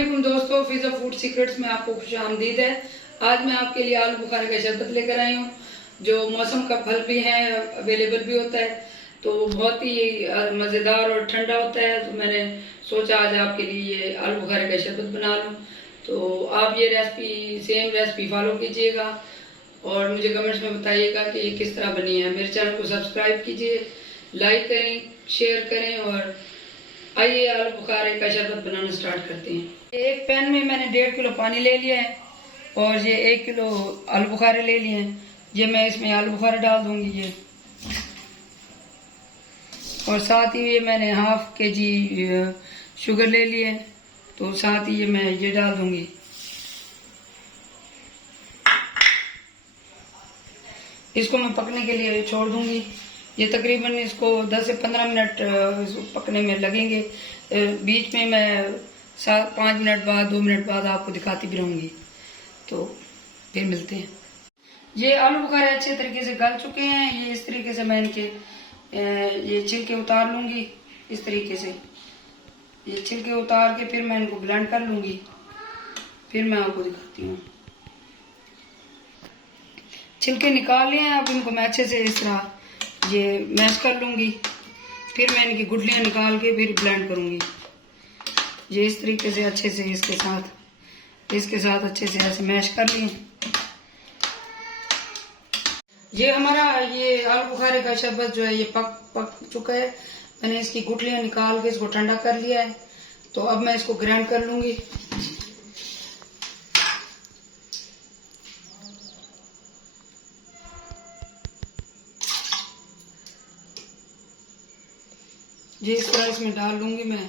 अस्सलामुअलैकुम दोस्तों, फिजा food secrets में आपको खुशामदीद है। आज मैं आपके लिए आलू बुखारे का शरबत लेकर आई हूँ, जो मौसम का फल भी है, अवेलेबल भी होता है, तो बहुत ही मज़ेदार और ठंडा होता है। तो मैंने सोचा आज आपके लिए ये आलू बुखारे का शरबत बना लूँ। तो आप ये सेम रेसिपी फॉलो कीजिएगा और मुझे कमेंट्स में बताइएगा कि ये किस तरह बनी है। मेरे चैनल को सब्सक्राइब कीजिए, लाइक करें, शेयर करें और आइए आलू बुखारे का शरबत बनाना स्टार्ट करते हैं। एक पैन में मैंने 1.5 किलो पानी ले लिया है और ये 1 किलो आलू बुखारे ले लिए हैं। ये मैं इसमें आलू बुखारे डाल दूंगी ये, और साथ ही ये मैंने 1/2 kg शुगर ले लिए है, तो साथ ही ये मैं ये डाल दूंगी। इसको मैं पकने के लिए छोड़ दूंगी। ये तकरीबन इसको 10 से 15 मिनट पकने में लगेंगे। बीच में मैं 5 मिनट बाद 2 मिनट बाद आपको दिखाती भी रहूंगी, तो फिर मिलते हैं। ये आलू बुखारे अच्छे तरीके से गल चुके हैं। ये इस तरीके से मैं इनके ये छिलके उतार लूंगी। इस तरीके से ये छिलके उतार के फिर मैं इनको ब्लेंड कर लूंगी, फिर मैं आपको दिखाती हूँ। छिलके निकाल लिए हैं, अब इनको मैं अच्छे से इस तरह ये मैश कर लूंगी। फिर मैं इनकी गुठलियां निकाल के फिर ब्लेंड करूंगी। ये इस तरीके से अच्छे से इसके साथ अच्छे से ऐसे मैश कर लिए। ये हमारा ये आलू बुखारे का शरबत जो है ये पक चुका है। मैंने इसकी गुठलियां निकाल के इसको ठंडा कर लिया है, तो अब मैं इसको ग्राइंड कर लूंगी। ये इस तरह इसमें डाल लूंगी मैं।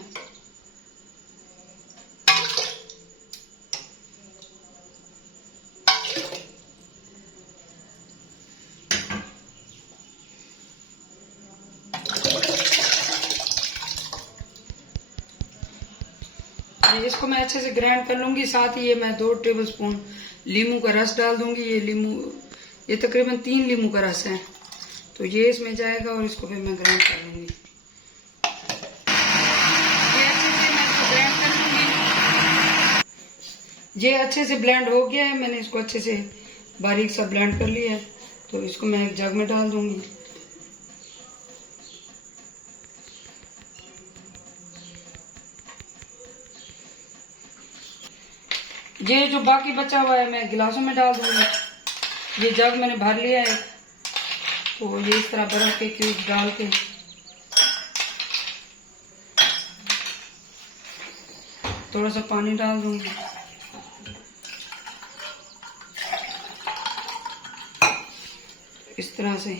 इसको मैं अच्छे से ग्राइंड कर लूंगी। साथ ही ये मैं 2 टेबलस्पून लीमू का रस डाल दूंगी। ये तकरीबन 3 लीमू का रस है, तो ये इसमें जाएगा और इसको फिर मैं ग्राइंड कर लूंगी। ये अच्छे से ब्लेंड हो गया है। मैंने इसको अच्छे से बारीक सा ब्लेंड कर लिया है, तो इसको मैं एक जग में डाल दूंगी। ये जो बाकी बचा हुआ है मैं गिलासों में डाल दूंगी। ये जग मैंने भर लिया है, तो ये इस तरह बर्फ के क्यूब डाल के थोड़ा सा पानी डाल दूंगी। इस तरह से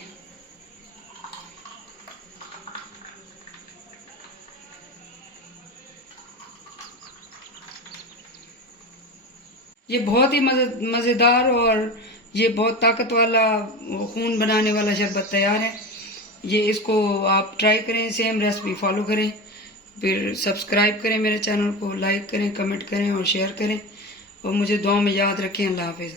ये बहुत ही मज़ेदार और ये बहुत ताकत वाला खून बनाने वाला शरबत तैयार है। ये इसको आप ट्राई करें, सेम रेसिपी फॉलो करें, फिर सब्सक्राइब करें मेरे चैनल को, लाइक करें, कमेंट करें और शेयर करें, और मुझे दुआ में याद रखें। अल्लाह हाफिज़।